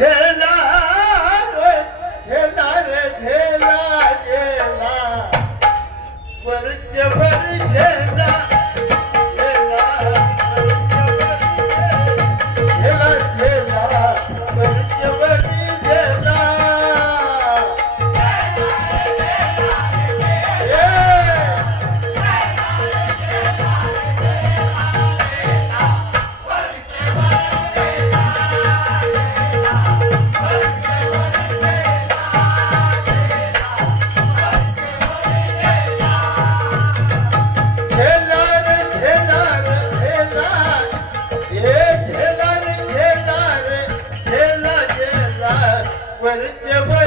Yeah. 人结婚。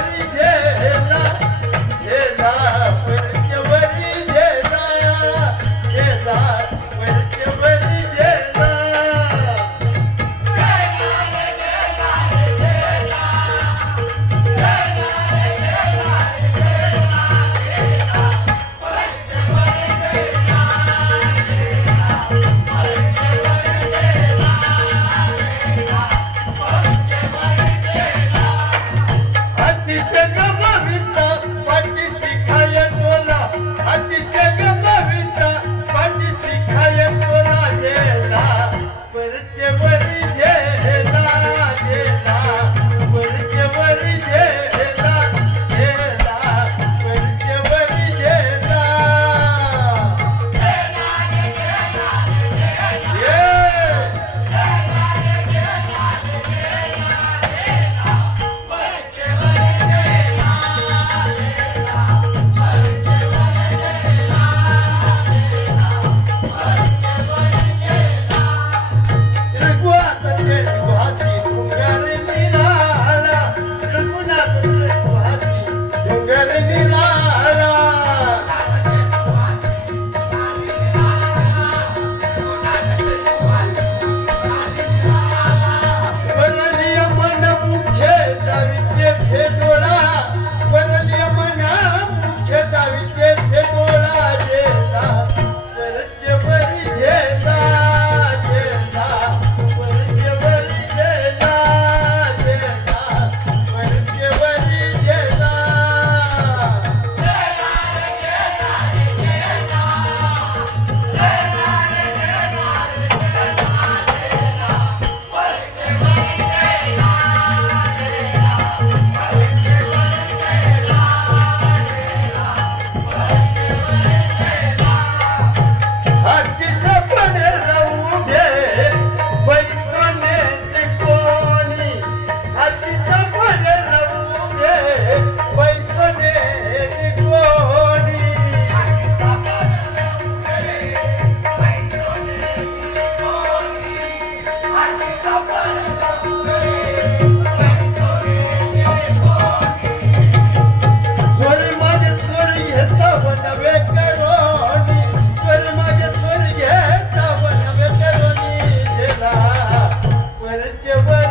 વિદ્ય છે ટોળા Yeah.